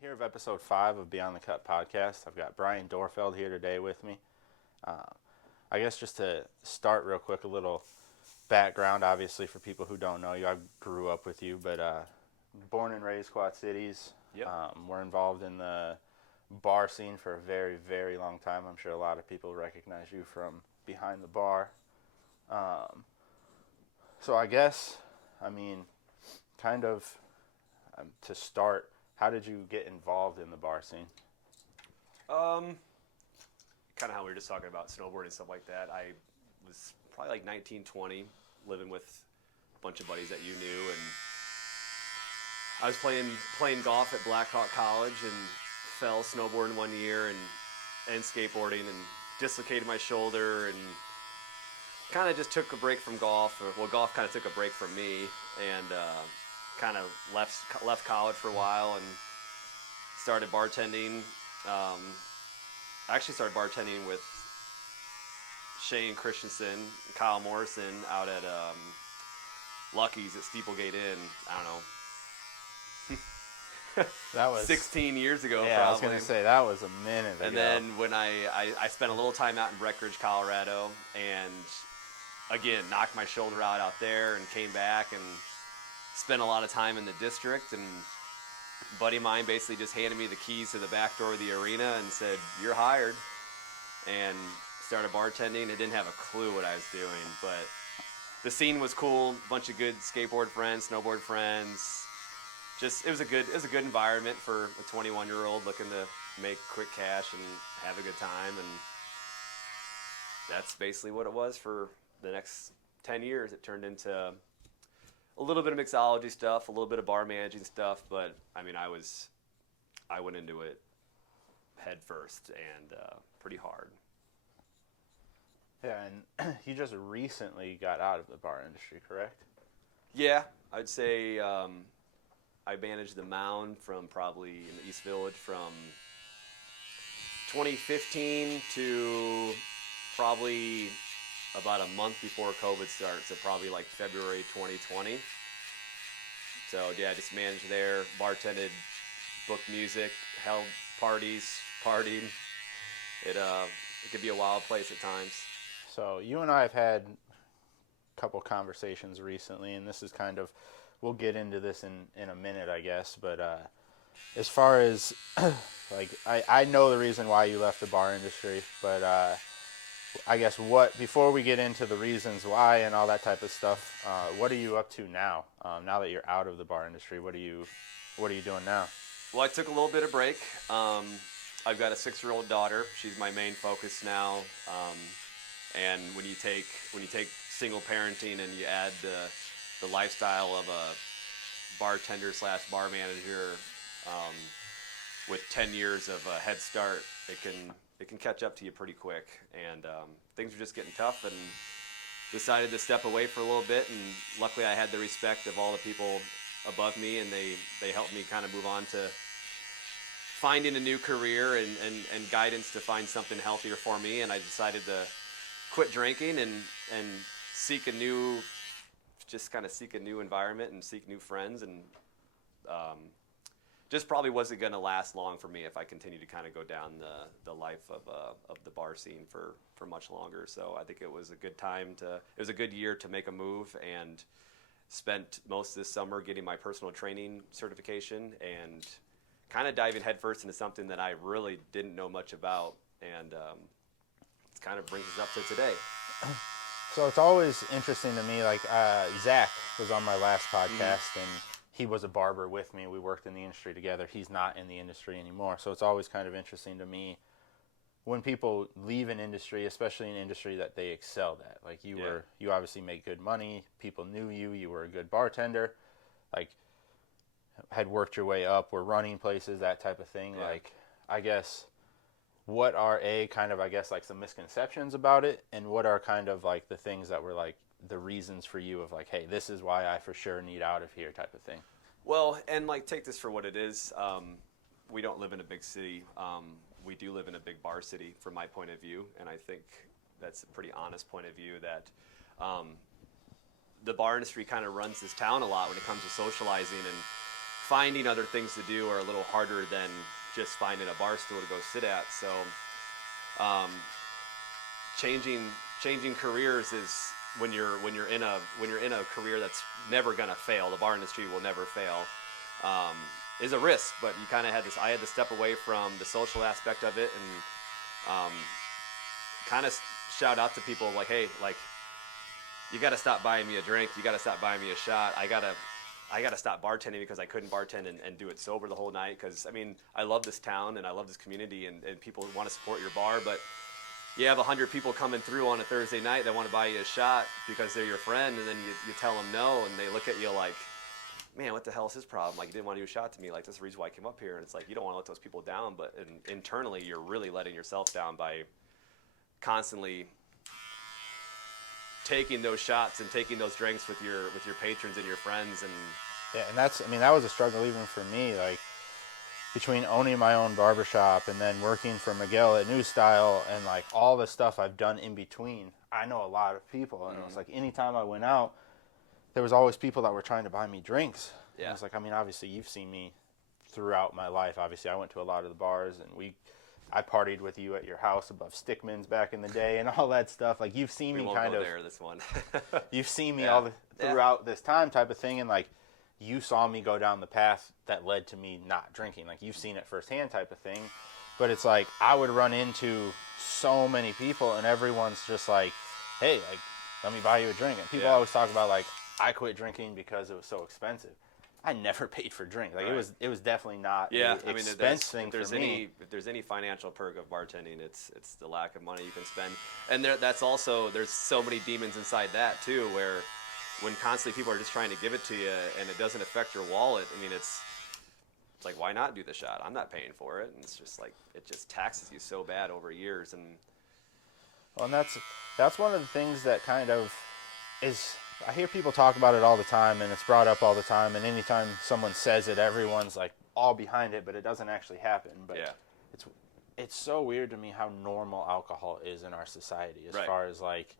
Here of episode 5 of Beyond the Cut podcast. I've got Brian Doerrfeld here today with me. I guess just to start real quick, a little background, obviously, for people who don't know you. I grew up with you, but born and raised Quad Cities. Yep. We're involved in the bar scene for a very, very long time. I'm sure a lot of people recognize you from behind the bar. So I guess, kind of to start, how did you get involved in the bar scene? Kind of how we were just talking about snowboarding and stuff like that. I was probably like 19, 20, living with a bunch of buddies that you knew, and I was playing golf at Blackhawk College and fell snowboarding one year and skateboarding and dislocated my shoulder and kind of just took a break from golf. Golf kind of took a break from me and kind of left college for a while and started bartending. I actually started bartending with Shane Christensen and Kyle Morrison out at Lucky's at Steeplegate Inn. I don't know. That was 16 years ago, yeah, probably. I was going to say, that was a minute ago. And then when I spent a little time out in Breckenridge, Colorado, and again, knocked my shoulder out there and came back and spent a lot of time in the district, and a buddy of mine basically just handed me the keys to the back door of the arena and said, "You're hired," and started bartending. I didn't have a clue what I was doing, but the scene was cool. A bunch of good skateboard friends, snowboard friends. Just it was a good environment for a 21-year-old looking to make quick cash and have a good time, and that's basically what it was for the next 10 years. It turned into a little bit of mixology stuff, a little bit of bar managing stuff, but I went into it head first and pretty hard. Yeah, and you just recently got out of the bar industry, correct? Yeah, I'd say I managed the Mound from probably in the East Village from 2015 to probably about a month before COVID started, so probably like February 2020. So yeah, just managed there, bartended, booked music, held parties, partied. It could be a wild place at times. So you and I have had a couple conversations recently, and this is kind of, we'll get into this in a minute, I guess, but as far as, like, I know the reason why you left the bar industry, but I guess before we get into the reasons why and all that type of stuff, what are you up to now? Now that you're out of the bar industry, what are you doing now? Well, I took a little bit of break. I've got a 6-year-old daughter. She's my main focus now. And when you take single parenting and you add the lifestyle of a bartender / bar manager with 10 years of a head start, it can catch up to you pretty quick. And things were just getting tough, and decided to step away for a little bit. And luckily, I had the respect of all the people above me, and they helped me kind of move on to finding a new career and guidance to find something healthier for me. And I decided to quit drinking and seek a new environment and seek new friends, and just probably wasn't going to last long for me if I continued to kind of go down the life of the bar scene for much longer. So I think it was a good year to make a move, and spent most of this summer getting my personal training certification and kind of diving headfirst into something that I really didn't know much about, and it kind of brings us up to today. So it's always interesting to me, like Zach was on my last podcast, and he was a barber with me. We worked in the industry together. He's not in the industry anymore. So it's always kind of interesting to me when people leave an industry, especially an industry that they excelled at. Like you obviously made good money. People knew you. You were a good bartender. Like, had worked your way up, were running places, that type of thing. Yeah. Like, I guess, what are like some misconceptions about it, and what are kind of like the things that were like the reasons for you of like, hey, this is why I for sure need out of here type of thing? Well, and like, take this for what it is. We don't live in a big city. We do live in a big bar city from my point of view, and I think that's a pretty honest point of view that the bar industry kind of runs this town a lot when it comes to socializing and finding other things to do are a little harder than just finding a bar stool to go sit at. So changing careers is when you're in a career that's never gonna fail. The bar industry will never fail. Is a risk, but you kind of I had to step away from the social aspect of it and kind of shout out to people like, hey, like, you got to stop buying me a drink. You got to stop buying me a shot. I gotta stop bartending because I couldn't bartend and do it sober the whole night. Because, I mean, I love this town and I love this community and people want to support your bar, but you have 100 people coming through on a Thursday night that want to buy you a shot because they're your friend, and then you tell them no, and they look at you like, man, what the hell is his problem? Like, you didn't want to do a shot to me. Like, that's the reason why I came up here. And it's like, you don't want to let those people down, but internally you're really letting yourself down by constantly taking those shots and taking those drinks with your patrons and your friends. And yeah, and that was a struggle even for me, like between owning my own barbershop and then working for Miguel at New Style and like all the stuff I've done in between. I know a lot of people, and it was like anytime I went out, there was always people that were trying to buy me drinks. Yeah. And I was like, I mean, obviously you've seen me throughout my life. Obviously I went to a lot of the bars, and I partied with you at your house above Stickman's back in the day and all that stuff. Like, you've seen me kind of there, this one. You've seen me throughout this time type of thing, and like you saw me go down the path that led to me not drinking. Like, you've seen it firsthand type of thing. But it's like I would run into so many people, and everyone's just like, hey, like, let me buy you a drink. And people always talk about like, I quit drinking because it was so expensive. I never paid for drink. Like, right. It was definitely not an expense thing for me. If there's any financial perk of bartending, it's the lack of money you can spend. And there's so many demons inside that too, where when constantly people are just trying to give it to you and it doesn't affect your wallet, I mean, it's like, why not do the shot? I'm not paying for it. And it's just like, it just taxes you so bad over years. And well, and that's one of the things that kind of is, I hear people talk about it all the time, and it's brought up all the time, and anytime someone says it, everyone's like all behind it, but it doesn't actually happen. But it's so weird to me how normal alcohol is in our society, as far as like,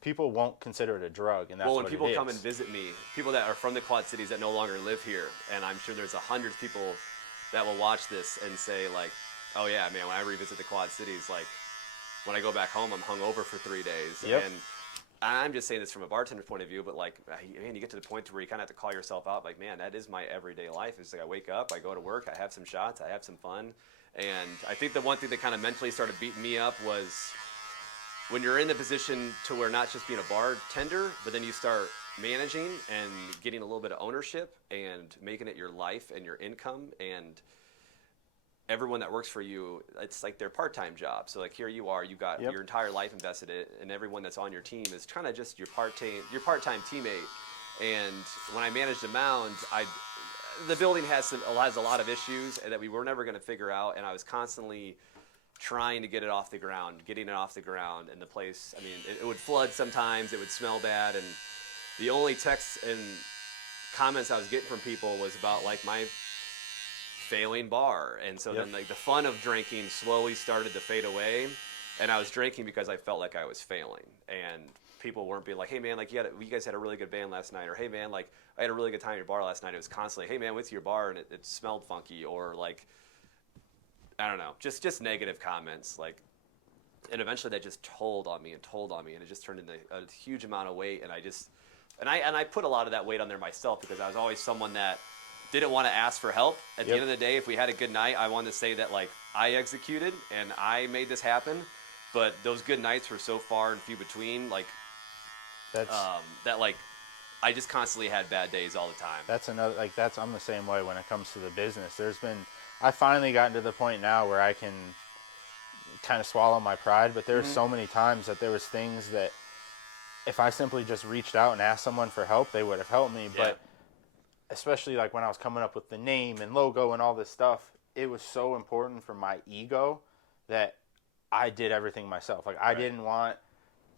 people won't consider it a drug, and that's when people come and visit me, people that are from the Quad Cities that no longer live here, and I'm sure there's 100 people that will watch this and say like, oh yeah, man, when I revisit the Quad Cities, like, when I go back home, I'm hungover for 3 days. Yep. And I'm just saying this from a bartender's point of view, but like, man, you get to the point where you kind of have to call yourself out. Like, man, that is my everyday life. It's like, I wake up, I go to work, I have some shots, I have some fun. And I think the one thing that kind of mentally started beating me up was when you're in the position to where not just being a bartender, but then you start managing and getting a little bit of ownership and making it your life and your income, and everyone that works for you, it's like their part-time job. So like, here you are, you got your entire life invested in it, and everyone that's on your team is kind of just your part-time teammate. And when I managed the Mound, the building has a lot of issues that we were never going to figure out, and I was constantly trying to get it off the ground, and the place, I mean, it would flood sometimes, it would smell bad, and the only texts and comments I was getting from people was about like my failing bar. And so then like the fun of drinking slowly started to fade away, and I was drinking because I felt like I was failing, and people weren't being like, hey man, like you guys had a really good band last night, or hey man, like I had a really good time at your bar last night. It was constantly, hey man, what's your bar, and it smelled funky, or like, I don't know, just negative comments, like, and eventually that just told on me, and it just turned into a huge amount of weight, and I put a lot of that weight on there myself, because I was always someone that didn't want to ask for help. At the end of the day, if we had a good night, I wanted to say that like I executed and I made this happen, but those good nights were so far and few between, like that like I just constantly had bad days all the time. I'm the same way when it comes to the business. I finally gotten to the point now where I can kind of swallow my pride, but there's so many times that there was things that if I simply just reached out and asked someone for help, they would have helped me. But especially like when I was coming up with the name and logo and all this stuff, it was so important for my ego that I did everything myself. Like, I didn't want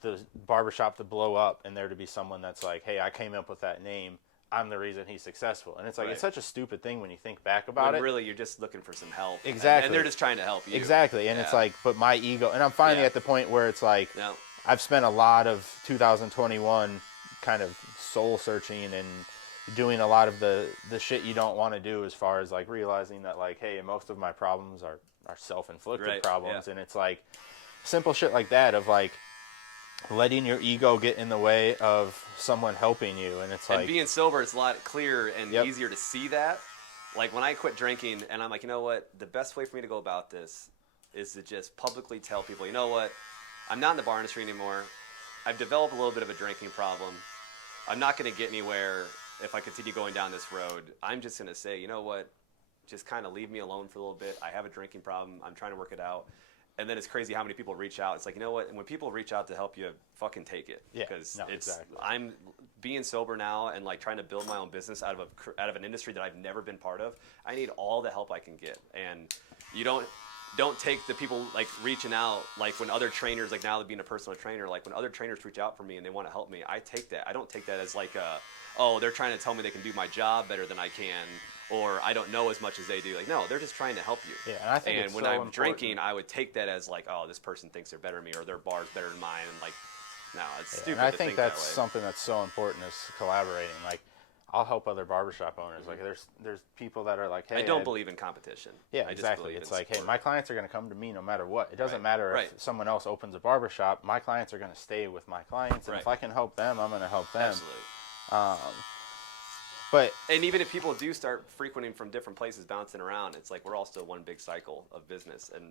the barbershop to blow up and there to be someone that's like, hey, I came up with that name, I'm the reason he's successful. And it's like, it's such a stupid thing when you think back about it. Really, you're just looking for some help. Exactly. And they're just trying to help you. Exactly. And it's like, but my ego, and I'm finally at the point where it's like, I've spent a lot of 2021 kind of soul searching and, doing a lot of the shit you don't want to do, as far as like realizing that like, hey, most of my problems are self-inflicted Right, problems. yeah. And it's like simple shit like that of like letting your ego get in the way of someone helping you. And it's And like, being sober, it's a lot clearer and Yep. easier to see that. Like when I quit drinking, and I'm like, you know what? The best way for me to go about this is to just publicly tell people, you know what? I'm not in the bar industry anymore. I've developed a little bit of a drinking problem. I'm not going to get anywhere if I continue going down this road. I'm just going to say, you know what? Just kind of leave me alone for a little bit. I have a drinking problem. I'm trying to work it out. And then it's crazy how many people reach out. It's like, you know what? And when people reach out to help you, fucking take it. Yeah, Because no, exactly. I'm being sober now and like trying to build my own business out of an industry that I've never been part of. I need all the help I can get. And you don't take the people like reaching out, like when other trainers, like now being a personal trainer, like when other trainers reach out for me and they want to help me, I take that. I don't take that as like they're trying to tell me they can do my job better than I can, or I don't know as much as they do. Like, no, they're just trying to help you. Yeah, and I think it's when so I'm important. drinking, I would take that as like, oh, this person thinks they're better than me, or their bar's better than mine, and like, no, it's stupid. And I to think that that's way. something that's so important, is collaborating. Like, I'll help other barbershop owners. Like, there's people that are like, hey, I don't believe in competition. Yeah, I just exactly. believe It's in like, hey, support. my clients are going to come to me no matter what. It doesn't Right, matter right. if someone else opens a barbershop. My clients are going to stay with my clients, and if Right. I can help them, I'm going to help them. Absolutely. But And even if people do start frequenting from different places, bouncing around, it's like we're all still one big cycle of business. And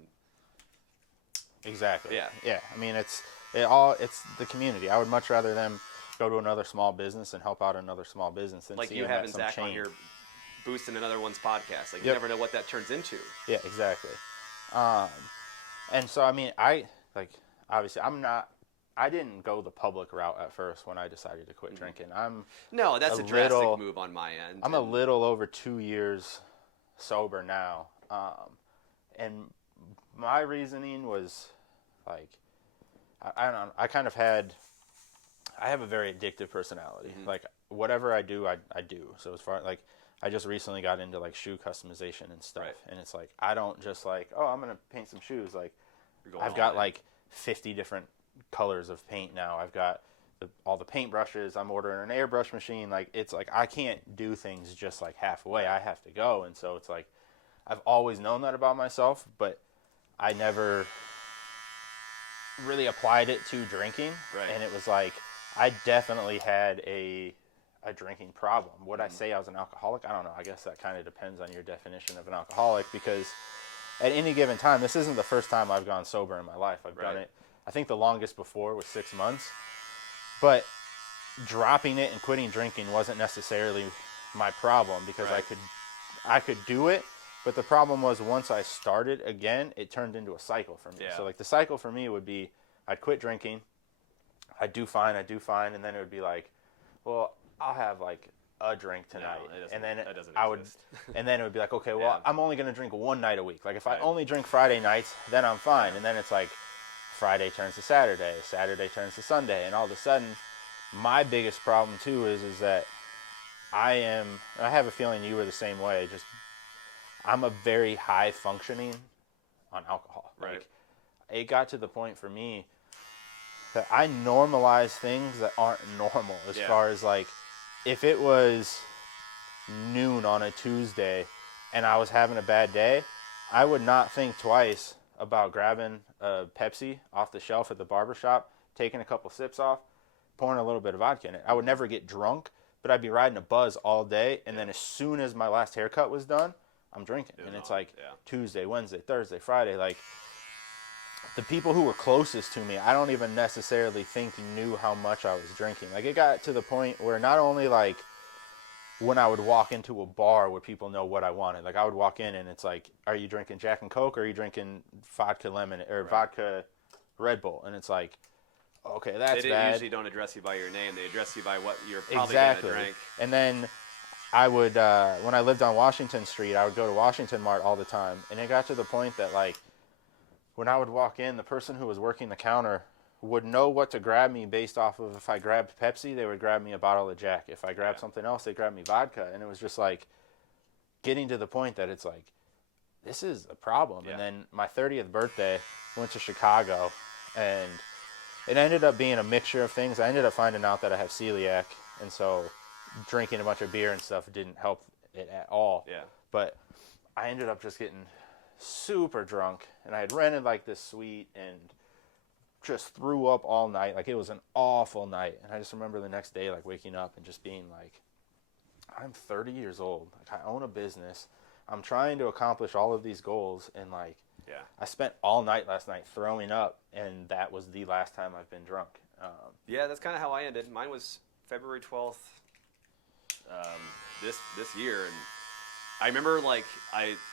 exactly. Yeah. Yeah. I mean, it's the community. I would much rather them go to another small business and help out another small business than like see you them at having some Zach chain. on here boosting another one's podcast. Like you Yep. never know what that turns into. Yeah, exactly. And so I mean, obviously I didn't go the public route at first when I decided to quit drinking. No, that's a drastic move on my end. I'm a little over 2 years sober now, and my reasoning was like, I don't know, I have a very addictive personality. Like whatever I do, I do. So as far like, I just recently got into like shoe customization and stuff, Right. and it's like I don't just like, oh, I'm gonna paint some shoes. Like You're going I've all got in. like 50 different colors of paint now. I've got all the paint brushes. I'm ordering an airbrush machine. Like it's like I can't do things just like halfway. I have to go, and so it's like I've always known that about myself, but I never really applied it to drinking. Right. And it was like I definitely had a drinking problem. Would I say I was an alcoholic? I don't know. I guess that kind of depends on your definition of an alcoholic, because at any given time, this isn't the first time I've gone sober in my life. I've done Right. it. I think the longest before was 6 months, but dropping it and quitting drinking wasn't necessarily my problem, because Right. I could do it. But the problem was once I started again, it turned into a cycle for me. Yeah. So like the cycle for me would be, I'd quit drinking, I'd do fine, and then it would be like, well, I'll have like a drink tonight, it doesn't- and then that doesn't I would, exist. and then it would be like, okay, well, Yeah. I'm only gonna drink one night a week. Like if I Right. only drink Friday nights, then I'm fine. And then it's like Friday turns to Saturday, Saturday turns to Sunday, and all of a sudden, my biggest problem too is that I have a feeling you were the same way. Just I'm a very high functioning on alcohol. Right. Like, it got to the point for me that I normalize things that aren't normal, as Yeah. far as like, if it was noon on a Tuesday and I was having a bad day, I would not think twice about grabbing a Pepsi off the shelf at the barbershop, taking a couple sips off, pouring a little bit of vodka in it. I would never get drunk, but I'd be riding a buzz all day, and then as soon as my last haircut was done, I'm drinking. It was And it's on, like yeah. Tuesday, Wednesday, Thursday, Friday. Like, the people who were closest to me, I don't even necessarily think knew how much I was drinking. Like, it got to the point where not only like when I would walk into a bar would people know what I wanted. Like, I would walk in and it's like, are you drinking Jack and Coke, or are you drinking vodka lemon or vodka Red Bull? And it's like, okay, that's They bad. usually don't address you by your name. They address you by what you're probably Exactly. going to drink. And then I would, when I lived on Washington Street, I would go to Washington Mart all the time. And it got to the point that, like, when I would walk in, the person who was working the counter would know what to grab me based off of, if I grabbed Pepsi, they would grab me a bottle of Jack. If I grabbed something else, they'd grab me vodka. And it was just like getting to the point that it's like, this is a problem. Yeah. And then my 30th birthday, went to Chicago, and it ended up being a mixture of things. I ended up finding out that I have celiac, and so drinking a bunch of beer and stuff didn't help it at all. Yeah. But I ended up just getting super drunk, and I had rented like this suite and just threw up all night. Like, it was an awful night. And I just remember the next day, like, waking up and just being like, I'm 30 years old. Like, I own a business. I'm trying to accomplish all of these goals, and like, Yeah. I spent all night last night throwing up, and that was the last time I've been drunk. Yeah, that's kind of how I ended. Mine was February 12th this year, and I remember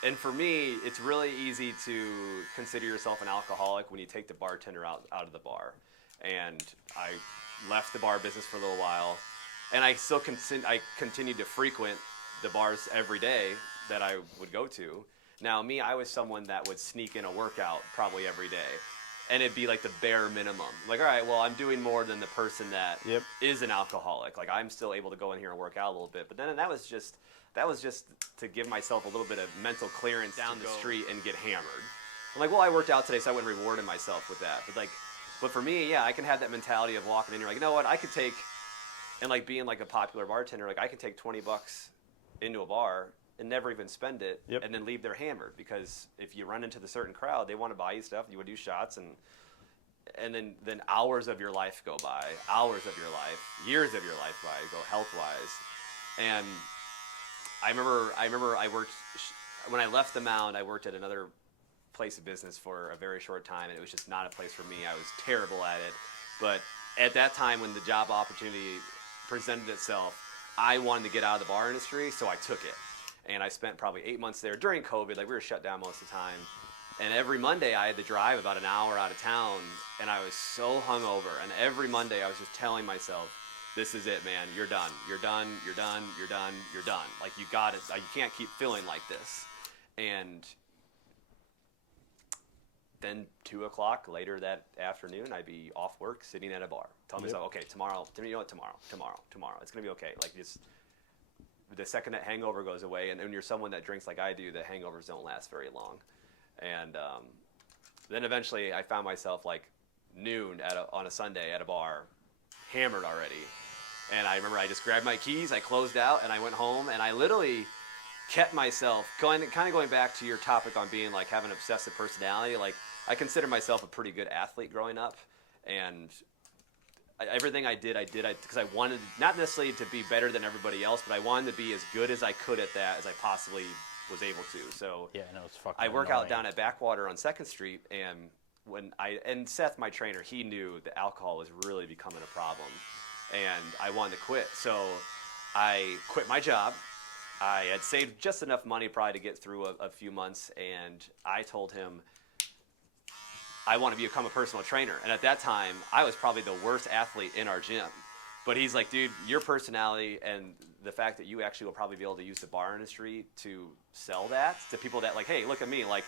and for me, it's really easy to consider yourself an alcoholic when you take the bartender out of the bar. And I left the bar business for a little while, and I still continued to frequent the bars every day that I would go to. Now, I was someone that would sneak in a workout probably every day, and it'd be like the bare minimum. Like, all right, well, I'm doing more than the person that is an alcoholic. Like, I'm still able to go in here and work out a little bit. But then that was just to give myself a little bit of mental clearance down the street and get hammered. I'm like, well, I worked out today, so I wouldn't reward myself with that. But for me, yeah, I can have that mentality of walking in here like, you know what, I could take, and like being like a popular bartender, like I could take $20 into a bar and never even spend it, and then leave there hammered. Because if you run into the certain crowd, they want to buy you stuff, you would do shots, and then hours of your life go by, hours of your life, years of your life go health-wise. And I remember I worked, when I left the Mound, I worked at another place of business for a very short time, and it was just not a place for me. I was terrible at it. But at that time, when the job opportunity presented itself, I wanted to get out of the bar industry, so I took it. And I spent probably 8 months there during COVID. Like, we were shut down most of the time. And every Monday I had to drive about an hour out of town, and I was so hungover. And every Monday I was just telling myself, this is it, man. You're done. You're done. You're done. You're done. You're done. Like, you got it. You can't keep feeling like this. And then 2 o'clock later that afternoon, I'd be off work, sitting at a bar, telling myself, okay, tomorrow, you know what, tomorrow, it's going to be okay. Like, just the second that hangover goes away, and when you're someone that drinks like I do, the hangovers don't last very long. And then eventually I found myself like noon on a Sunday at a bar, hammered already. And I remember I just grabbed my keys, I closed out, and I went home, and I literally kept myself kind of going back to your topic on being like having an obsessive personality. Like, I consider myself a pretty good athlete growing up, and everything I did because I wanted not necessarily to be better than everybody else, but I wanted to be as good as I could at that as I possibly was able to. So yeah, no, it's fucking I work annoying. out down at Backwater on 2nd Street, and Seth, my trainer, he knew that alcohol was really becoming a problem, and I wanted to quit. So I quit my job. I had saved just enough money probably to get through a few months, and I told him I want to become a personal trainer. And at that time, I was probably the worst athlete in our gym. But he's like, dude, your personality and the fact that you actually will probably be able to use the bar industry to sell that to people that like, hey, look at me. Like,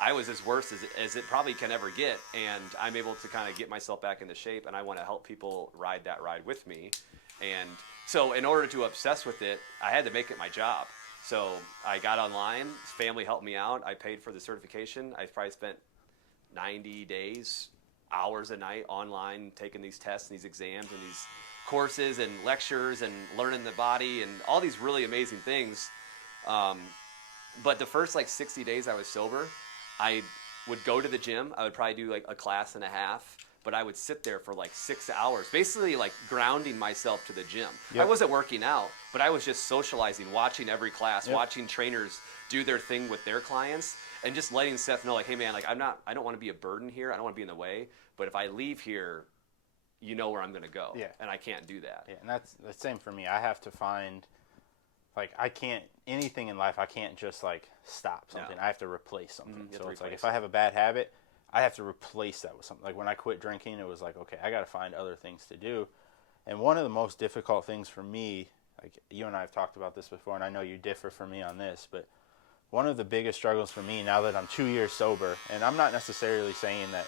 I was as worse as it probably can ever get, and I'm able to kind of get myself back into shape, and I want to help people ride that ride with me. And so in order to obsess with it, I had to make it my job. So I got online. His family helped me out. I paid for the certification. I probably spent 90 days, hours a night online, taking these tests and these exams and these courses and lectures and learning the body and all these really amazing things. But the first 60 days I was sober, I would go to the gym. I would probably do a class and a half, but I would sit there for 6 hours, basically grounding myself to the gym. Yep. I wasn't working out, but I was just socializing, watching every class, watching trainers do their thing with their clients, and just letting Seth know, hey man, I don't want to be a burden here. I don't want to be in the way, but if I leave here, you know where I'm going to go. Yeah. And I can't do that. Yeah, and that's the same for me. I have to find, I can't, anything in life, I can't just stop something. No. I have to replace something. So it's if I have a bad habit, I have to replace that with something. When I quit drinking, it was okay, I got to find other things to do. And one of the most difficult things for me, you and I have talked about this before, and I know you differ from me on this, but one of the biggest struggles for me now that I'm 2 years sober, and I'm not necessarily saying that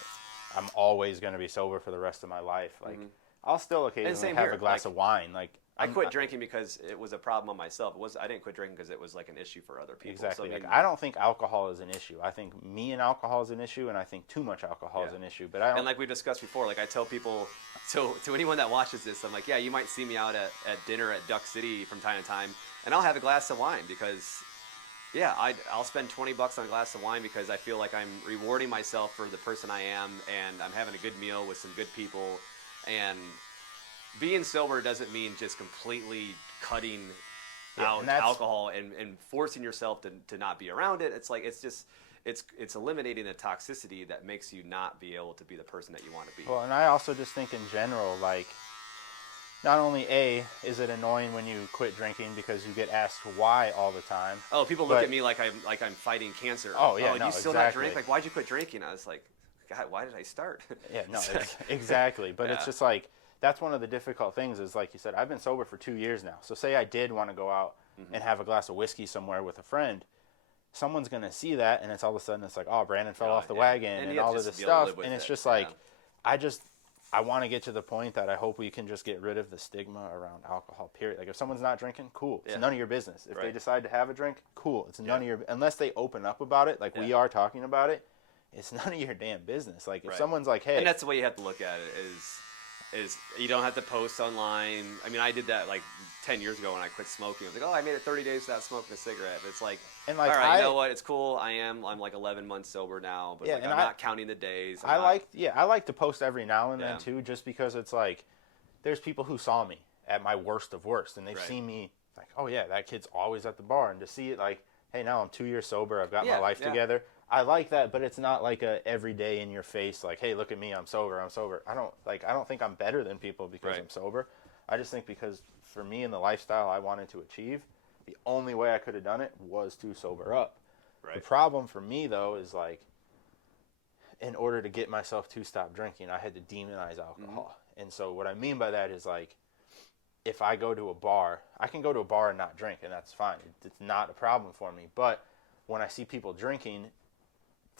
I'm always going to be sober for the rest of my life. I'll still occasionally have a glass of wine. I quit drinking because it was a problem on myself. I didn't quit drinking because it was like an issue for other people. Exactly. So, I don't think alcohol is an issue. I think me and alcohol is an issue, and I think too much alcohol is an issue. But I don't. And like we discussed before, like I tell people, to anyone that watches this, I'm like, yeah, you might see me out at dinner at Duck City from time to time, and I'll have a glass of wine because, yeah, I'll spend $20 on a glass of wine because I feel like I'm rewarding myself for the person I am, and I'm having a good meal with some good people, and being sober doesn't mean just completely cutting out alcohol and forcing yourself to not be around it. It's like it's eliminating the toxicity that makes you not be able to be the person that you want to be. Well, and I also just think in general, like, not only is it annoying when you quit drinking because you get asked why all the time. Oh, people look at me like I'm fighting cancer. Oh yeah, you still not drink? Like, why'd you quit drinking? I was like, God, why did I start? Yeah, no, exactly. But it's just like, that's one of the difficult things is, like you said, I've been sober for 2 years now. So say I did want to go out and have a glass of whiskey somewhere with a friend, someone's going to see that, and it's all of a sudden it's like, oh, Brandon fell off the wagon and all of this stuff. And it's just like, I want to get to the point that I hope we can just get rid of the stigma around alcohol, period. Like, if someone's not drinking, cool. It's none of your business. If they decide to have a drink, cool. It's none of your, unless they open up about it, like we are talking about it, it's none of your damn business. Like, if someone's like, hey. And that's the way you have to look at it is you don't have to post online. I mean, I did that like 10 years ago when I quit smoking. I was like, oh, I made it 30 days without smoking a cigarette. But it's like, all right, you know what? It's cool. I'm like 11 months sober now, but like, I'm not counting the days. I like to post every now and then too, just because it's like, there's people who saw me at my worst of worst, and they've seen me like, oh yeah, that kid's always at the bar, and to see it like, hey, now I'm 2 years sober, I've got my life together. I like that, but it's not like a everyday in your face, like, hey, look at me, I'm sober. I don't think I'm better than people because I'm sober. I just think because for me and the lifestyle I wanted to achieve, the only way I could have done it was to sober up. Right. The problem for me, though, is like, in order to get myself to stop drinking, I had to demonize alcohol. And so what I mean by that is, like, if I go to a bar, I can go to a bar and not drink, and that's fine. It's not a problem for me. But when I see people drinking,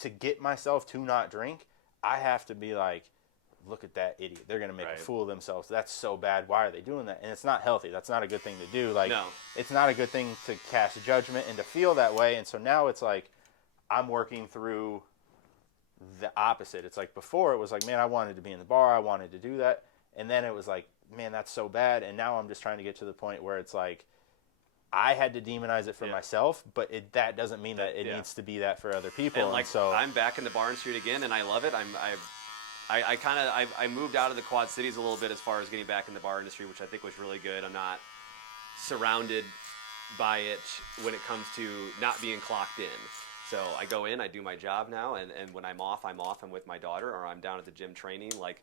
to get myself to not drink, I have to be like, look at that idiot. They're going to make a fool of themselves. That's so bad. Why are they doing that? And it's not healthy. That's not a good thing to do. Like, it's not a good thing to cast judgment and to feel that way. And so now it's like, I'm working through the opposite. It's like, before it was like, man, I wanted to be in the bar. I wanted to do that. And then it was like, man, that's so bad. And now I'm just trying to get to the point where it's like, I had to demonize it for myself, but that doesn't mean that it needs to be that for other people. And like, so I'm back in the bar industry again, and I love it. I moved out of the Quad Cities a little bit as far as getting back in the bar industry, which I think was really good. I'm not surrounded by it when it comes to not being clocked in. So I go in, I do my job now, and when I'm off, I'm with my daughter, or I'm down at the gym training, like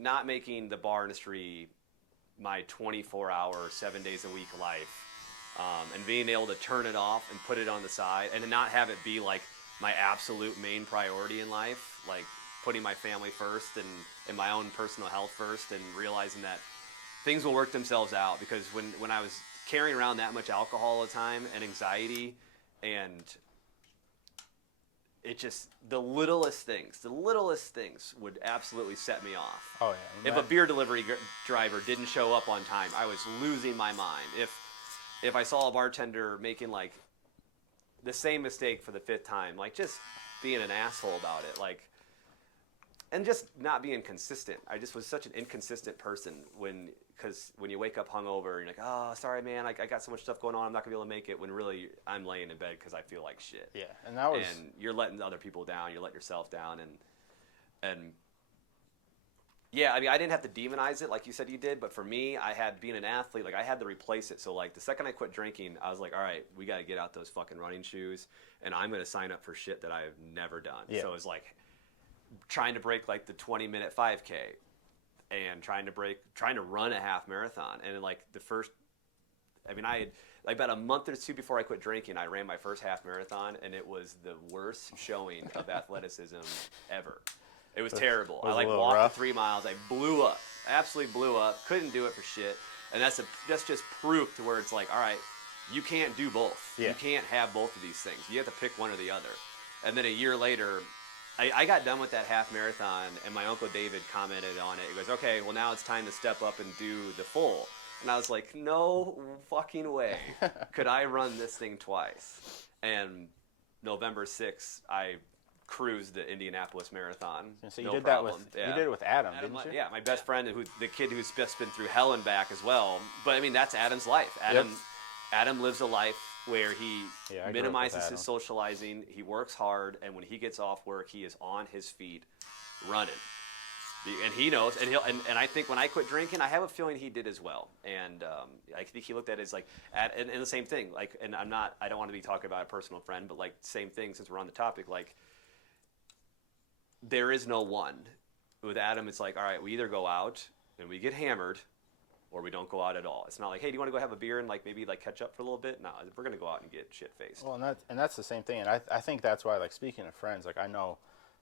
not making the bar industry my 24-hour, 7 days a week life, and being able to turn it off and put it on the side and to not have it be like my absolute main priority in life, like putting my family first and my own personal health first, and realizing that things will work themselves out. Because when I was carrying around that much alcohol all the time and anxiety, and it just, the littlest things would absolutely set me off. Oh yeah. If a beer delivery driver didn't show up on time, I was losing my mind. If I saw a bartender making like the same mistake for the 5th time, like just being an asshole about it, like, and just not being consistent. I just was such an inconsistent person because when you wake up hungover, you're like, oh, sorry, man, I got so much stuff going on, I'm not going to be able to make it, when really I'm laying in bed because I feel like shit. Yeah, and you're letting other people down, you're letting yourself down, and yeah, I mean, I didn't have to demonize it like you said you did, but for me, being an athlete, like, I had to replace it. So, like, the second I quit drinking, I was like, all right, we got to get out those fucking running shoes, and I'm going to sign up for shit that I've never done. Yeah. So it was like trying to break like the 20-minute 5K, and trying to run a half marathon. And like I had like about a month or two before I quit drinking, I ran my first half marathon, and it was the worst showing of athleticism ever. It was terrible. I like walked the 3 miles. I blew up, absolutely blew up. Couldn't do it for shit. And that's just proof to where it's like, all right, you can't do both. Yeah. You can't have both of these things. You have to pick one or the other. And then a year later, I got done with that half marathon, and my Uncle David commented on it. He goes, okay, well, now it's time to step up and do the full. And I was like, no fucking way could I run this thing twice. And November 6th, I cruised the Indianapolis Marathon. So you no did problem. you did it with Adam, didn't you? Yeah, my best friend, the kid who's just been through hell and back as well. But I mean, that's Adam's life. Adam lives a life where he minimizes his socializing. He works hard, and when he gets off work, he is on his feet, running. And he knows, and I think when I quit drinking, I have a feeling he did as well. And I think he looked at it as like, and the same thing. Like, and I don't want to be talking about a personal friend, but like same thing since we're on the topic. Like, there is no one. With Adam, it's like, all right, we either go out and we get hammered, or we don't go out at all. It's not like, hey, do you want to go have a beer and like maybe like catch up for a little bit? No, we're gonna go out and get shit faced. Well, and that's the same thing. And I think that's why, like, speaking of friends, like, I know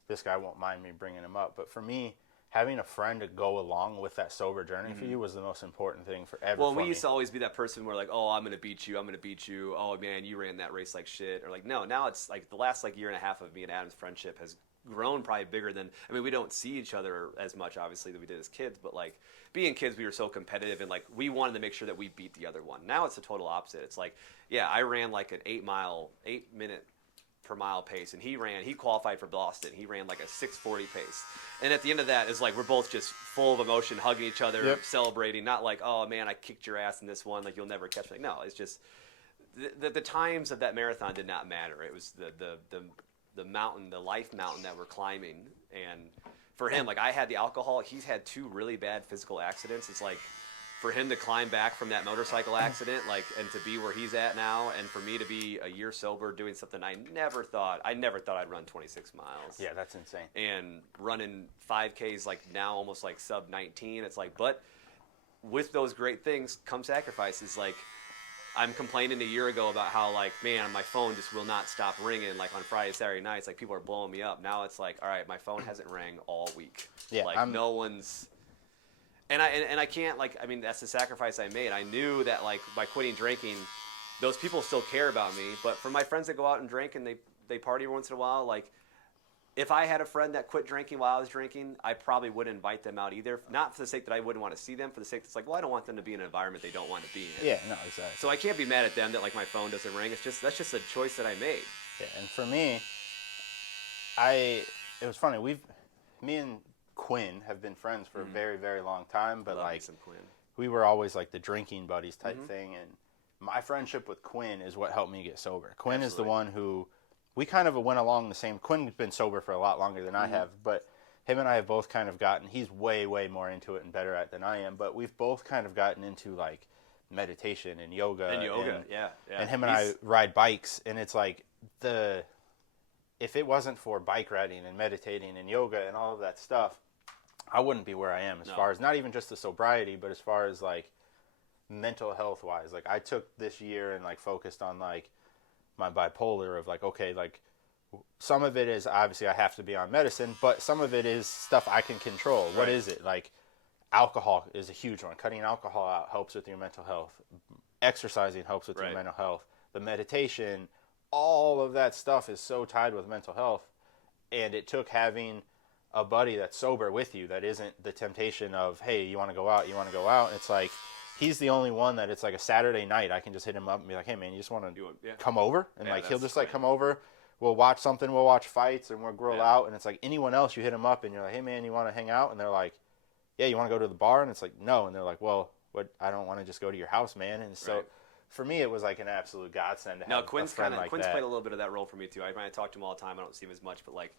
this guy won't mind me bringing him up, but for me, having a friend to go along with that sober journey for you was the most important thing forever. Well, we used to always be that person where like, oh, I'm going to beat you. Oh, man, you ran that race like shit. Or like, no, now it's like the last like year and a half of me and Adam's friendship has grown probably bigger than, I mean, we don't see each other as much, obviously, that we did as kids. But like being kids, we were so competitive and like we wanted to make sure that we beat the other one. Now it's the total opposite. It's like, yeah, I ran like an 8-minute per mile pace, and he qualified for Boston. He ran like a 6:40 pace. And at the end of that is like we're both just full of emotion, hugging each other, celebrating, not like, oh man, I kicked your ass in this one, like you'll never catch me. Like, no, it's just the times of that marathon did not matter. It was the mountain, the life mountain that we're climbing. And for him, like I had the alcohol, he's had 2 really bad physical accidents. It's like for him to climb back from that motorcycle accident, like, and to be where he's at now, and for me to be a year sober doing something I never thought I'd run 26 miles. Yeah, that's insane. And running 5Ks like now almost like sub 19. It's like, but with those great things come sacrifices. Like I'm complaining a year ago about how like, man, my phone just will not stop ringing like on Friday, Saturday nights. Like people are blowing me up. Now it's like, all right, my phone hasn't rang all week. Yeah, like no one's. And I can't, like, I mean, that's the sacrifice I made. I knew that, like, by quitting drinking, those people still care about me. But for my friends that go out and drink and they party once in a while, like, if I had a friend that quit drinking while I was drinking, I probably wouldn't invite them out either. Not for the sake that I wouldn't want to see them, for the sake it's like, well, I don't want them to be in an environment they don't want to be in. Yeah, no, exactly. So I can't be mad at them that, like, my phone doesn't ring. That's just a choice that I made. Yeah, and for me, it was funny. Me and Quinn have been friends for a very, very long time, but like we were always like the drinking buddies type thing, and my friendship with Quinn is what helped me get sober. Quinn is the one who we kind of went along the same. Quinn's been sober for a lot longer than I have, but him and I have both kind of gotten, he's way, way more into it and better at it than I am, but we've both kind of gotten into like meditation and yoga. And him and I ride bikes, and it's like if it wasn't for bike riding and meditating and yoga and all of that stuff, I wouldn't be where I am as far as not even just the sobriety, but as far as like mental health wise. Like I took this year and like focused on like my bipolar of like, okay, like some of it is obviously I have to be on medicine, but some of it is stuff I can control. What is it? Like alcohol is a huge one. Cutting alcohol out helps with your mental health. Exercising helps with your mental health. The meditation, all of that stuff is so tied with mental health. And it took having a buddy that's sober with you that isn't the temptation of, hey, you want to go out? And it's like, he's the only one that it's like a Saturday night. I can just hit him up and be like, hey, man, you just want to come over? And like, he'll just like come over. We'll watch something. We'll watch fights and we'll grill out. And it's like anyone else, you hit them up and you're like, hey, man, you want to hang out? And they're like, yeah, you want to go to the bar? And it's like, no. And they're like, well, I don't want to just go to your house, man. And so for me, it was like an absolute godsend to have Quinn's a friend like Quinn's that. played a little bit of that role for me too. I talk to him all the time. I don't see him as much, but like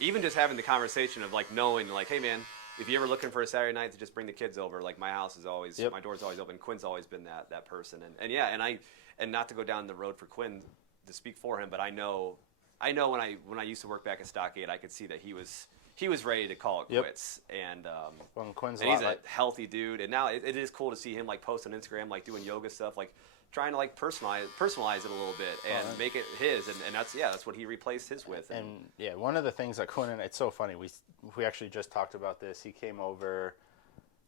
even just having the conversation of like knowing like, hey man, if you're ever looking for a Saturday night to just bring the kids over, like my house is always, my door's always open. Quinn's always been that person. And not to go down the road for Quinn to speak for him, but I know when I used to work back at Stockade, I could see that he was ready to call it quits. And Quinn's he's a healthy dude. And now it is cool to see him like post on Instagram, like doing yoga stuff, like trying to like personalize it a little bit and make it his. And that's what he replaced his with. And one of the things that Quinn, and it's so funny, we actually just talked about this. He came over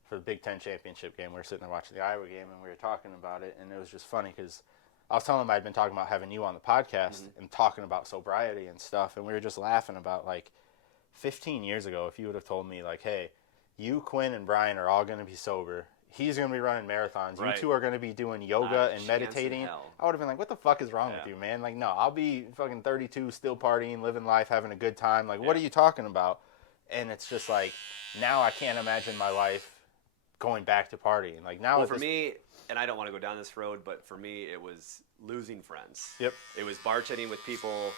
for the Big Ten championship game. We were sitting there watching the Iowa game, and we were talking about it. And it was just funny because I was telling him I'd been talking about having you on the podcast and talking about sobriety and stuff. And we were just laughing about like 15 years ago, if you would have told me like, hey, you, Quinn, and Brian are all going to be sober. he's going to be running marathons. Right. You two are going to be doing yoga Not a and chance meditating. in hell. I would have been like, what the fuck is wrong with you, man? Like, no, I'll be fucking 32, still partying, living life, having a good time. Like, what are you talking about? And it's just like, now I can't imagine my life going back to partying. Like, now Well, for me, and I don't want to go down this road, but for me, it was losing friends. Yep. It was bartending with people,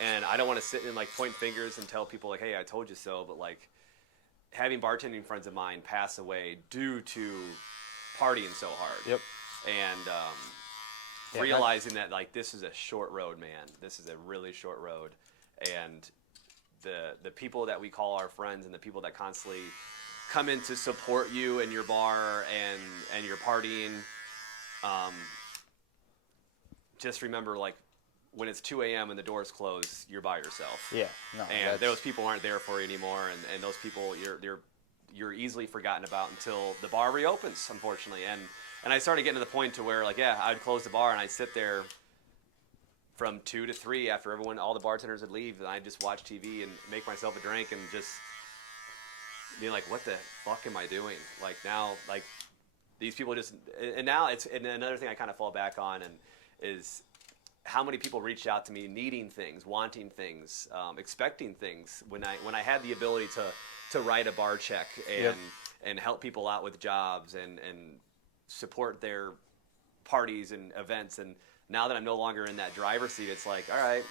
and I don't want to sit and like point fingers and tell people like, hey, I told you so, but like having bartending friends of mine pass away due to partying so hard. Yep. And realizing that like this is a short road, man. This is a really short road, and the people that we call our friends and the people that constantly come in to support you in your bar and your partying, just remember like when it's 2 a.m. and the doors close, you're by yourself. Yeah. No. And those people aren't there for you anymore, and those people you're easily forgotten about until the bar reopens, unfortunately. And I started getting to the point to where like I'd close the bar and I'd sit there from 2 to 3 after all the bartenders would leave, and I'd just watch TV and make myself a drink and just being like, what the fuck am I doing? Like now, like these people just, and now it's, and another thing I kind of fall back on is how many people reached out to me needing things, wanting things, expecting things when I had the ability to write a bar check and help people out with jobs and support their parties and events. And now that I'm no longer in that driver's seat, it's like, all right,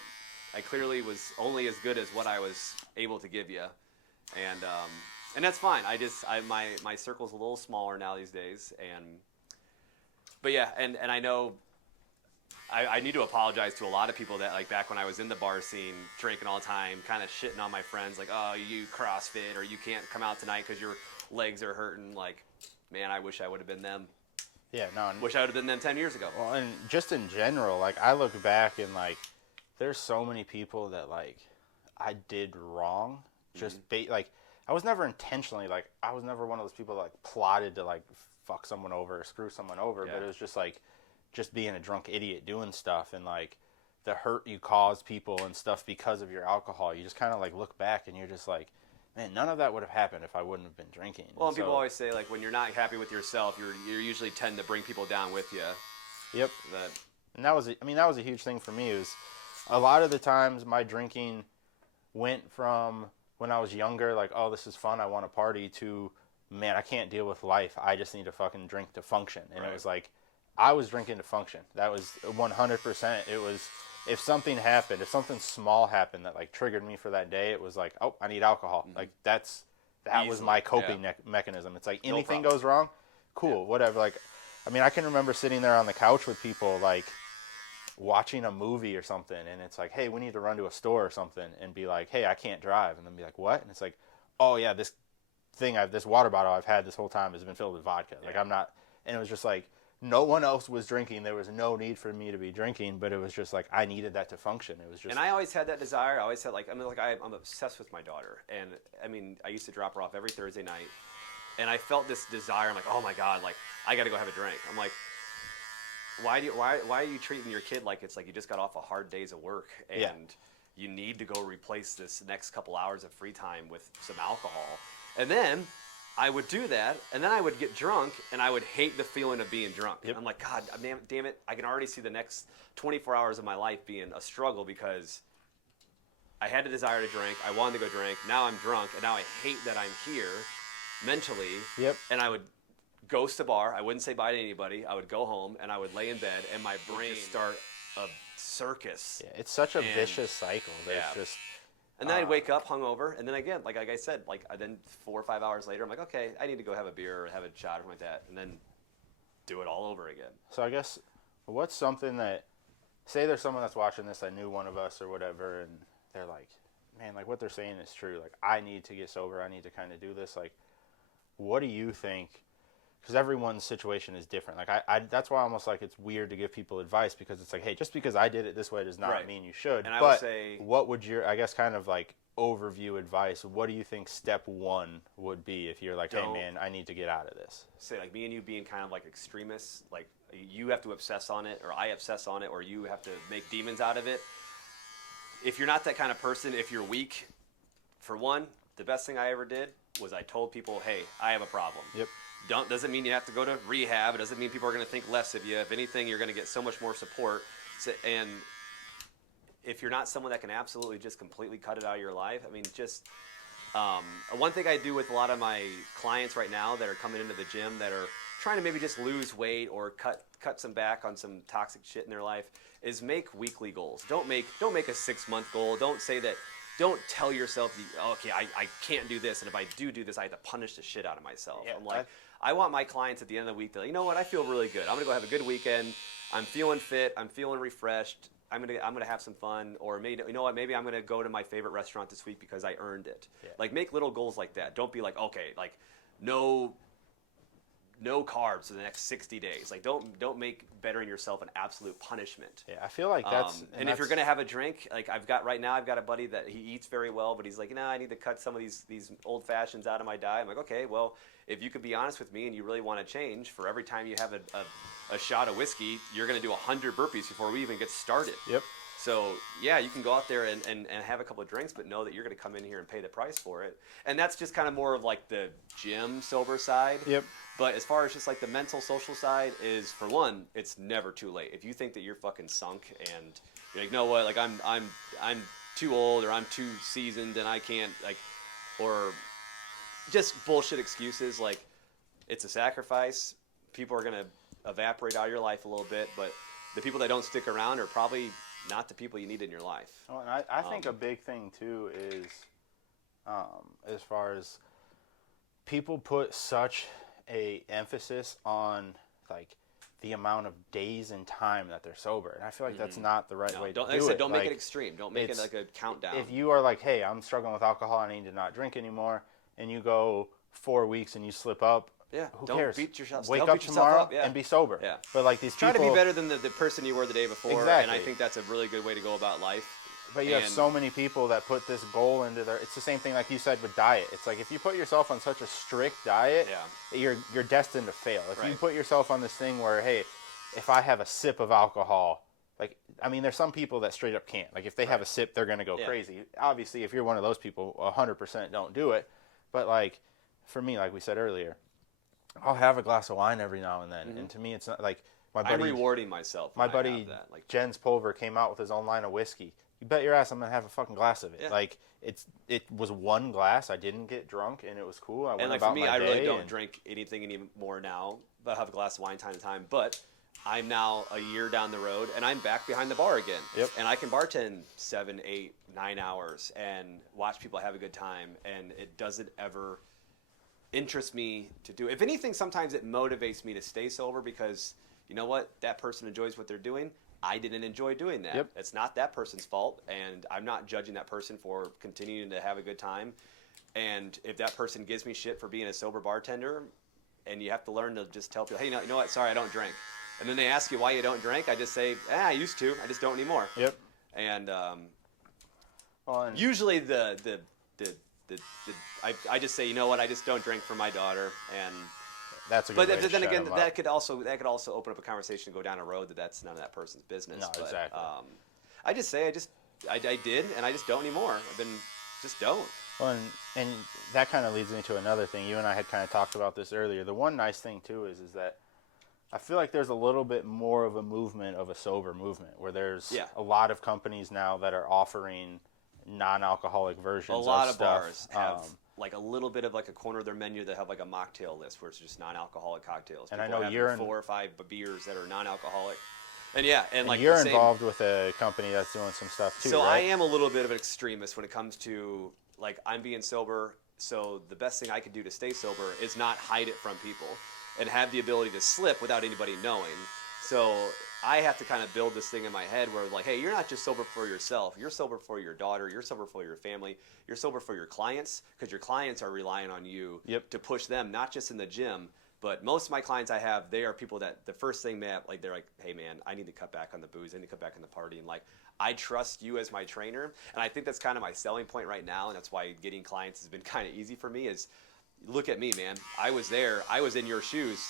I clearly was only as good as what I was able to give you. And that's fine. My circle's a little smaller now these days. But yeah, and I know I need to apologize to a lot of people that like back when I was in the bar scene, drinking all the time, kind of shitting on my friends, like, oh, you CrossFit or you can't come out tonight because your legs are hurting. Like, man, I wish I would have been them. Yeah, no. Wish I would have been them 10 years ago. Well, and just in general, like I look back and like there's so many people that like I did wrong. Just like I was never intentionally like I was never one of those people that like plotted to like fuck someone over or screw someone over, but it was just like just being a drunk idiot doing stuff and like the hurt you cause people and stuff because of your alcohol. You just kind of like look back and you're just like, man, none of that would have happened if I wouldn't have been drinking. Well, and people always say like when you're not happy with yourself, you usually tend to bring people down with you. Yep. And that was a huge thing for me. It was a lot of the times my drinking went from when I was younger, like, oh, this is fun, I want to party, to, man, I can't deal with life. I just need to fucking drink to function. And it was like, I was drinking to function. That was 100%. It was, if something happened, if something small happened that like triggered me for that day, it was like, oh, I need alcohol. Like that was my coping mechanism. It's like anything goes wrong, cool, whatever. Like, I mean, I can remember sitting there on the couch with people like watching a movie or something, and it's like, hey, we need to run to a store or something, and be like, hey, I can't drive, and then be like, what? And it's like, oh yeah, this water bottle I've had this whole time has been filled with vodka. Like I'm not, and it was just like, no one else was drinking. There was no need for me to be drinking, but it was just like I needed that to function. It was just. And I always had that desire. I always had like, I'm obsessed with my daughter, and I mean, I used to drop her off every Thursday night, and I felt this desire. I'm like, oh my god, like I got to go have a drink. I'm like, why are you treating your kid like it's like you just got off a hard days of work and you need to go replace this next couple hours of free time with some alcohol? And then I would do that, and then I would get drunk, and I would hate the feeling of being drunk. I'm like, God, damn it, I can already see the next 24 hours of my life being a struggle because I had a desire to drink, I wanted to go drink, now I'm drunk, and now I hate that I'm here mentally. And I would ghost the bar, I wouldn't say bye to anybody, I would go home, and I would lay in bed, and my brain would start a circus. Yeah, it's such a vicious cycle. That's just... And then I'd wake up hungover, and then again, like I said, like then 4 or 5 hours later, I'm like, okay, I need to go have a beer or have a shot or something like that, and then do it all over again. So I guess, what's something that, say there's someone that's watching this that knew one of us or whatever, and they're like, man, like what they're saying is true. Like I need to get sober. I need to kind of do this. Like, what do you think? Because everyone's situation is different. Like I that's why almost like it's weird to give people advice, because it's like, hey, just because I did it this way does not mean you should. And I would say, what would your, I guess, kind of like overview advice? What do you think step one would be if you're like, hey man, I need to get out of this? Say like me and you being kind of like extremists, like you have to obsess on it, or I obsess on it, or you have to make demons out of it. If you're not that kind of person, if you're weak, for one, the best thing I ever did was I told people, hey, I have a problem. Yep. Doesn't mean you have to go to rehab. It doesn't mean people are going to think less of you. If anything, you're going to get so much more support. And if you're not someone that can absolutely just completely cut it out of your life, I mean, just one thing I do with a lot of my clients right now that are coming into the gym that are trying to maybe just lose weight or cut some back on some toxic shit in their life is make weekly goals. Don't make a 6-month goal. Don't tell yourself, okay, I can't do this, and if I do this, I have to punish the shit out of myself. Yeah, I'm like, I want my clients at the end of the week to, you know what, I feel really good. I'm gonna go have a good weekend. I'm feeling fit. I'm feeling refreshed. I'm gonna have some fun, or maybe, you know what, maybe I'm gonna go to my favorite restaurant this week because I earned it. Yeah. Like, make little goals like that. Don't be like, okay, like no carbs for the next 60 days. Like, don't make bettering yourself an absolute punishment. Yeah, I feel like that's and if you're gonna have a drink, like I've got a buddy that he eats very well, but he's like, I need to cut some of these old fashions out of my diet. I'm like, okay, well, if you could be honest with me and you really want to change, for every time you have a shot of whiskey, you're gonna do 100 burpees before we even get started. Yep. So yeah, you can go out there and have a couple of drinks, but know that you're gonna come in here and pay the price for it. And that's just kind of more of like the gym sober side. Yep. But as far as just like the mental social side is, for one, it's never too late. If you think that you're fucking sunk and you're like, no, what, like I'm too old, or I'm too seasoned and I can't, like, or just bullshit excuses, like, it's a sacrifice. People are gonna evaporate out of your life a little bit, but the people that don't stick around are probably not the people you need in your life. Well, and I think a big thing too is, as far as people put such a emphasis on like the amount of days and time that they're sober, and I feel like that's not the right way to do it. Like I said, don't make it extreme. Don't make it like a countdown. If you are like, hey, I'm struggling with alcohol, I need to not drink anymore, and you go 4 weeks and you slip up, who cares? Beat yourself. Wake up tomorrow and be sober. Yeah. But like these try people, to be better than the person you were the day before. Exactly. And I think that's a really good way to go about life. But you have so many people that put this goal into their. It's the same thing like you said with diet. It's like if you put yourself on such a strict diet, you're destined to fail. If you put yourself on this thing where, hey, if I have a sip of alcohol, like, I mean, there's some people that straight up can't. Like, if they have a sip, they're gonna go crazy. Obviously, if you're one of those people, 100% don't do it. But like, for me, like we said earlier, I'll have a glass of wine every now and then, and to me, it's not like my buddy. I'm rewarding myself. My buddy Jens Pulver came out with his own line of whiskey. You bet your ass I'm gonna have a fucking glass of it. Yeah. Like it was one glass. I didn't get drunk, and it was cool. I went about my day. I really don't drink anything anymore now. But I have a glass of wine time to time. But I'm now a year down the road, and I'm back behind the bar again. Yep. And I can bartend 7, 8, 9 hours and watch people have a good time, and it doesn't ever interest me to do. If anything, sometimes it motivates me to stay sober because you know what? That person enjoys what they're doing. I didn't enjoy doing that. Yep. It's not that person's fault, and I'm not judging that person for continuing to have a good time. And if that person gives me shit for being a sober bartender, and you have to learn to just tell people, hey, you know what? Sorry, I don't drink. And then they ask you why you don't drink. I just say, I used to. I just don't anymore. Yep. And usually I just say, you know what? I just don't drink for my daughter, and that's a good way to then shut again, them that up. could also open up a conversation, go down a road that's none of that person's business. No, exactly. I just say I did, and I just don't anymore. Just don't. Well, and that kind of leads me to another thing. You and I had kind of talked about this earlier. The one nice thing too is that I feel like there's a little bit more of a movement of a sober movement where there's a lot of companies now that are offering non-alcoholic versions of stuff. A lot of bars have like a little bit of like a corner of their menu that have like a mocktail list where it's just non-alcoholic cocktails. And I know you're 4 or 5 beers that are non-alcoholic. And like you're involved with a company that's doing some stuff too. So right? I am a little bit of an extremist when it comes to like I'm being sober. So the best thing I could do to stay sober is not hide it from people and have the ability to slip without anybody knowing. So I have to kind of build this thing in my head where like, hey, you're not just sober for yourself. You're sober for your daughter. You're sober for your family. You're sober for your clients because your clients are relying on you to push them, not just in the gym. But most of my clients I have, they are people that the first thing they're like, hey man, I need to cut back on the booze. I need to cut back on the party. And like, I trust you as my trainer. And I think that's kind of my selling point right now. And that's why getting clients has been kind of easy for me is look at me, man. I was there. I was in your shoes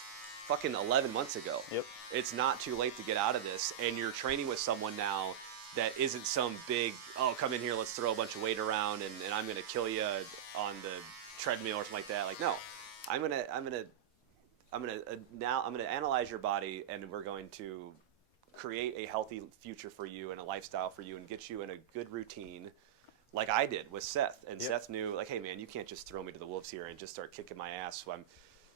fucking 11 months ago. Yep. It's not too late to get out of this. And you're training with someone now that isn't some big, come in here, let's throw a bunch of weight around and I'm going to kill you on the treadmill or something like that. Like, no, I'm gonna analyze your body, and we're going to create a healthy future for you and a lifestyle for you, and get you in a good routine, like I did with Seth. And Seth knew, like, hey man, you can't just throw me to the wolves here and just start kicking my ass. So I'm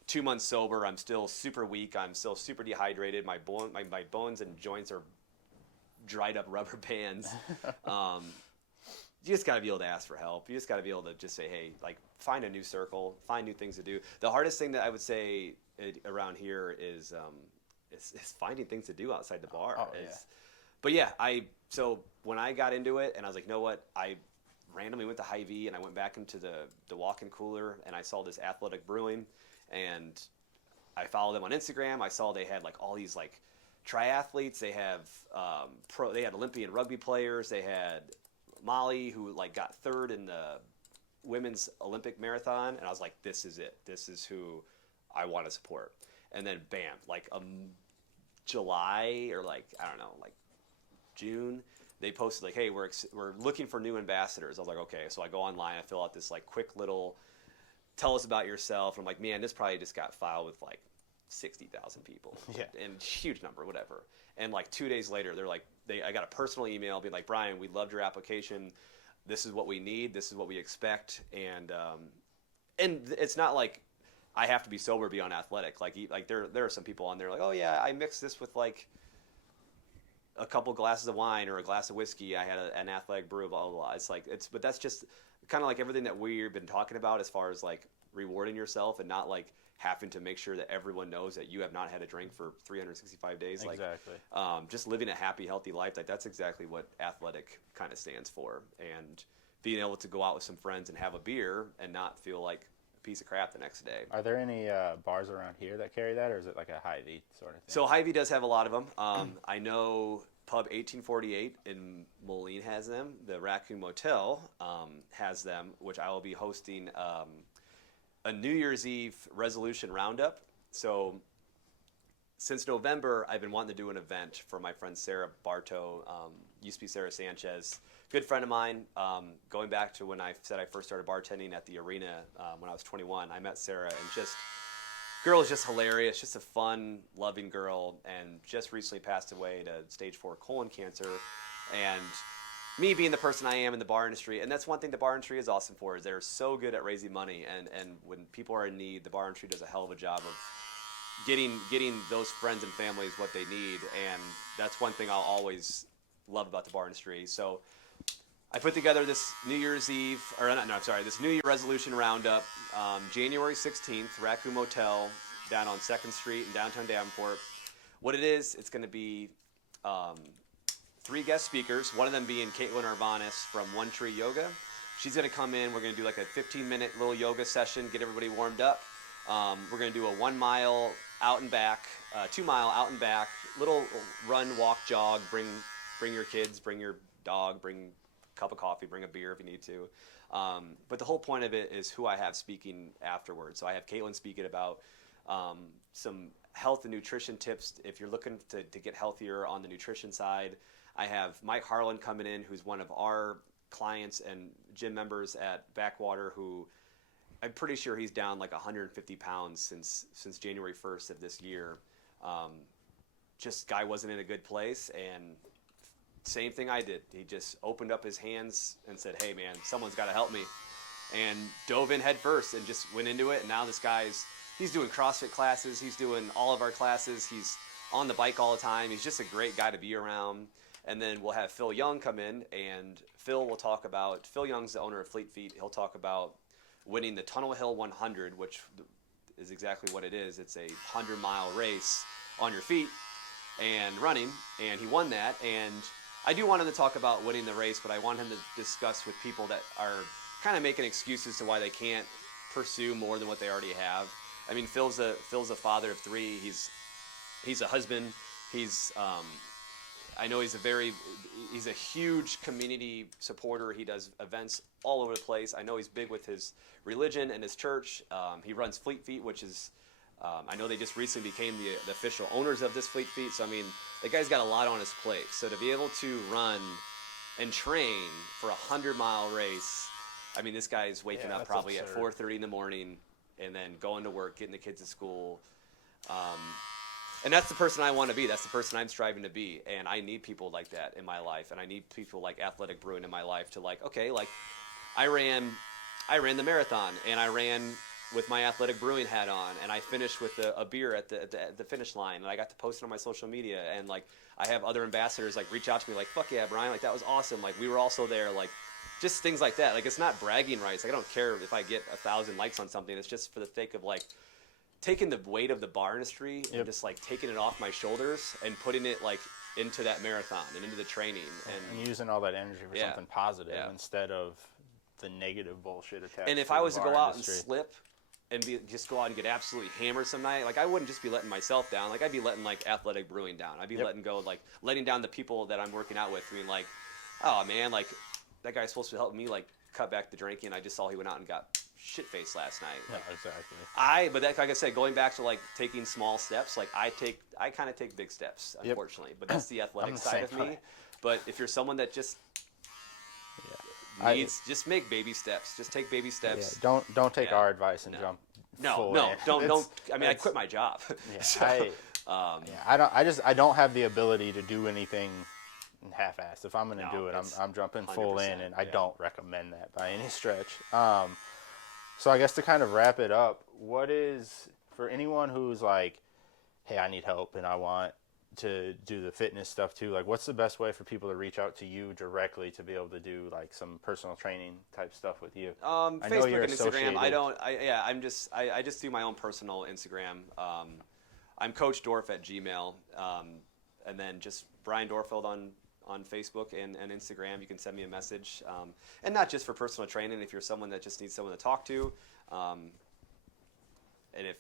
2 months sober. I'm still super weak. I'm still super dehydrated. My bones and joints are dried up rubber bands. You just got to be able to ask for help. You just got to be able to just say, hey, like, find a new circle, find new things to do. The hardest thing that I would say around here is finding things to do outside the bar. But yeah, so when I got into it, and I was like, you know what, I randomly went to Hy-Vee, and I went back into the walk-in cooler, and I saw this Athletic Brewing, and I followed them on Instagram. I saw they had like all these like triathletes. They have they had Olympian rugby players. They had Molly, who like got third in the women's Olympic marathon, and I was like, this is it. This is who I want to support. And then bam, like July or like, I don't know, like June, they posted like, hey, we're looking for new ambassadors. I was like, okay. So I go online, I fill out this like quick little tell us about yourself. And I'm like, man, this probably just got filed with like 60,000 people. Yeah. And huge number, whatever. And like 2 days later, they're like, I got a personal email being like, Brian, we loved your application. This is what we need. This is what we expect. And it's not like I have to be sober to be on Athletic. Like there are some people on there like, oh yeah, I mixed this with like a couple glasses of wine or a glass of whiskey. I had an Athletic brew, blah, blah, blah. It's like, but that's just kind of like everything that we've been talking about as far as like rewarding yourself and not like having to make sure that everyone knows that you have not had a drink for 365 days. Exactly. Like, just living a happy, healthy life. Like that's exactly what Athletic kind of stands for. And being able to go out with some friends and have a beer and not feel like a piece of crap the next day. Are there any bars around here that carry that, or is it like a Hy-Vee sort of thing? So Hy-Vee does have a lot of them. I know Pub 1848 in Moline has them. The Raccoon Motel has them, which I will be hosting a New Year's Eve resolution roundup. So since November, I've been wanting to do an event for my friend Sarah Bartow, used to be Sarah Sanchez, good friend of mine. Going back to when I said I first started bartending at the arena when I was 21, I met Sarah, and girl is just hilarious, just a fun, loving girl, and just recently passed away to stage 4 colon cancer. And me being the person I am in the bar industry, and that's one thing the bar industry is awesome for, is they're so good at raising money, and when people are in need, the bar industry does a hell of a job of getting those friends and families what they need, and that's one thing I'll always love about the bar industry. So I put together this New Year's Eve, this New Year resolution roundup, January 16th, Raccoon Motel, down on 2nd Street in downtown Davenport. What it is, it's going to be 3 guest speakers, one of them being Caitlin Arvanis from One Tree Yoga. She's going to come in. We're going to do like a 15-minute little yoga session, get everybody warmed up. We're going to do a 1 mile out and back, 2 mile out and back, little run, walk, jog, bring your kids, bring your dog, bring a cup of coffee, bring a beer if you need to. But the whole point of it is who I have speaking afterwards. So I have Caitlin speaking about some health and nutrition tips if you're looking to get healthier on the nutrition side. I have Mike Harlan coming in, who's one of our clients and gym members at Backwater, who I'm pretty sure he's down like 150 pounds since January 1st of this year. Just guy wasn't in a good place, and same thing I did. He just opened up his hands and said, hey man, someone's got to help me, and dove in head first and just went into it. And now this he's doing CrossFit classes. He's doing all of our classes. He's on the bike all the time. He's just a great guy to be around. And then we'll have Phil Young come in, and Phil Young's the owner of Fleet Feet. He'll talk about winning the Tunnel Hill 100, which is exactly what it is. It's a 100-mile race on your feet and running, and he won that. And I do want him to talk about winning the race, but I want him to discuss with people that are kind of making excuses to why they can't pursue more than what they already have. I mean, Phil's a father of 3. He's a husband. I know he's a huge community supporter. He does events all over the place. I know he's big with his religion and his church. He runs Fleet Feet, which is, I know they just recently became the official owners of this Fleet Feet. So, I mean, the guy's got a lot on his plate. So to be able to run and train for a 100-mile race I mean, this guy's waking Yeah, up that's probably absurd. at 4:30 in the morning and then going to work, getting the kids to school. And that's the person I want to be. That's the person I'm striving to be. And I need people like that in my life. And I need people like Athletic Brewing in my life to like, okay, like I ran the marathon and I ran with my Athletic Brewing hat on and I finished with a beer at the finish line and I got to post it on my social media. And like I have other ambassadors like reach out to me like, fuck yeah, Brian, like that was awesome. Like we were also there, like just things like that. Like it's not bragging rights. Like I don't care if I get 1,000 likes on something. It's just for the sake of like taking the weight of the bar industry and just like taking it off my shoulders and putting it like into that marathon and into the training and using all that energy for something positive instead of the negative bullshit attached. And if to I the was to bar go out industry. and slip and just go out and get absolutely hammered some night, like I wouldn't just be letting myself down. Like I'd be letting like Athletic Brewing down. I'd be letting down the people that I'm working out with. I mean, like, oh man, like that guy's supposed to help me like cut back the drinking. I just saw he went out and got shit faced last night. Like, yeah, exactly. But that, like I said, going back to like taking small steps, like I kind of take big steps, unfortunately. But that's the athletic side of me. But if you're someone that just needs, just make baby steps. Just take baby steps. Yeah, don't take our advice and jump. Don't. I mean, I quit my job. Yeah, so, I don't have the ability to do anything half-assed. If I'm going to do it, I'm jumping full in, and I don't recommend that by any stretch. So I guess to kind of wrap it up, what is, for anyone who's like, hey, I need help and I want to do the fitness stuff too, like what's the best way for people to reach out to you directly to be able to do like some personal training type stuff with you? Facebook and Instagram. I just do my own personal Instagram. I'm Coach Doerrf at Gmail, and then just Brian Doerrfeld on Facebook and Instagram. You can send me a message, and not just for personal training. If you're someone that just needs someone to talk to, and if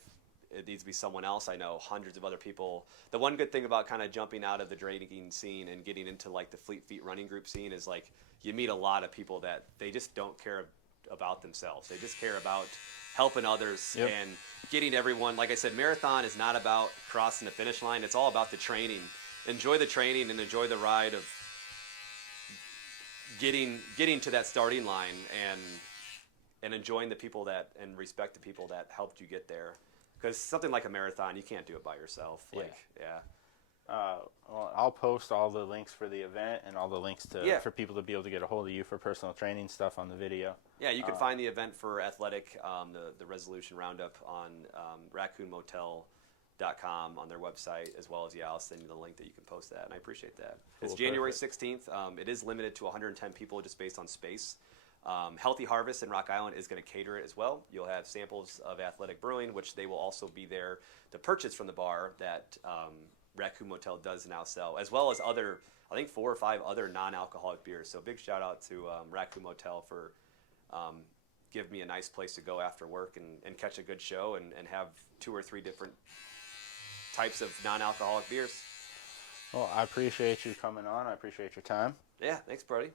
it needs to be someone else, I know hundreds of other people. The one good thing about kind of jumping out of the drinking scene and getting into like the Fleet Feet running group scene is like you meet a lot of people that they just don't care about themselves. They just care about helping others and getting everyone. Like I said, marathon is not about crossing the finish line. It's all about the training. Enjoy the training and enjoy the ride of getting to that starting line and enjoying the people that and respect the people that helped you get there. Because something like a marathon, you can't do it by yourself. Well, I'll post all the links for the event and all the links to for people to be able to get a hold of you for personal training stuff on the video. Yeah, you can find the event for Athletic, the Resolution Roundup on raccoonmotel.com on their website, as well as I'll send you the link that you can post that, and I appreciate that. Cool, it's January 16th. It is limited to 110 people just based on space. Healthy Harvest in Rock Island is going to cater it as well. You'll have samples of Athletic Brewing, which they will also be there to purchase from the bar that Raccoon Motel does now sell, as well as other, I think 4 or 5 other non-alcoholic beers. So big shout out to Raccoon Motel for giving me a nice place to go after work and catch a good show and have 2 or 3 different types of non-alcoholic beers. Well, I appreciate you coming on. I appreciate your time. Yeah, thanks, Brody.